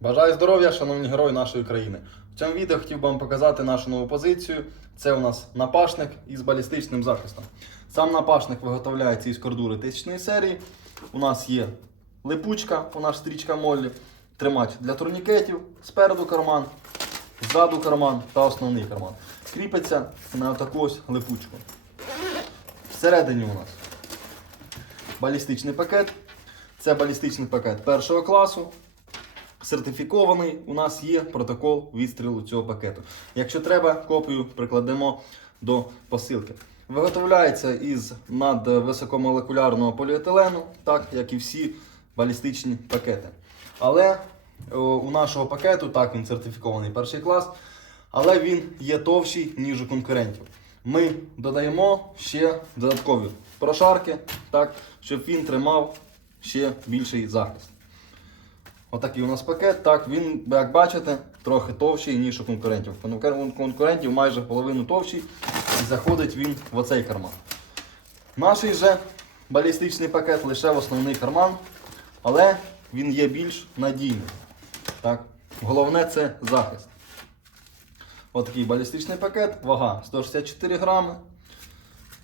Бажаю здоров'я, шановні герої нашої країни. В цьому відео хотів би вам показати нашу нову позицію. Це у нас напашник із балістичним захистом. Сам напашник виготовляється із кордури тисячної серії. У нас є липучка, у нас стрічка Моллі, тримач для турнікетів, спереду карман, ззаду карман та основний карман. Кріпиться на таку ось липучку. Всередині у нас балістичний пакет. Це балістичний пакет першого класу. Сертифікований, у нас є протокол відстрілу цього пакету. Якщо треба, копію прикладемо до посилки. Виготовляється із надвисокомолекулярного поліетилену, так як і всі балістичні пакети. Але о, у нашого пакету, так він сертифікований перший клас, але він є товщий, ніж у конкурентів. Ми додаємо ще додаткові прошарки, так, щоб він тримав ще більший захист. Отакий у нас пакет. Так, він, як бачите, трохи товщий, ніж у конкурентів. У конкурентів майже половину товщий і заходить він в оцей карман. Наш же балістичний пакет лише в основний карман, але він є більш надійним. Так? Головне це захист. Отакий балістичний пакет, вага 164 грами.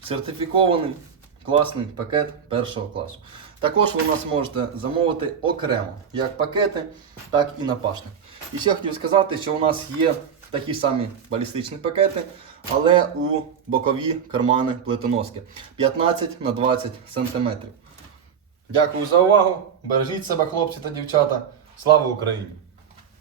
Сертифікований класний пакет першого класу. Також ви нас можете замовити окремо як пакети, так і напашник. І ще хотів сказати, що у нас є такі самі балістичні пакети, але у бокові кармани плитоноски 15 на 20 см. Дякую за увагу. Бережіть себе, хлопці та дівчата. Слава Україні!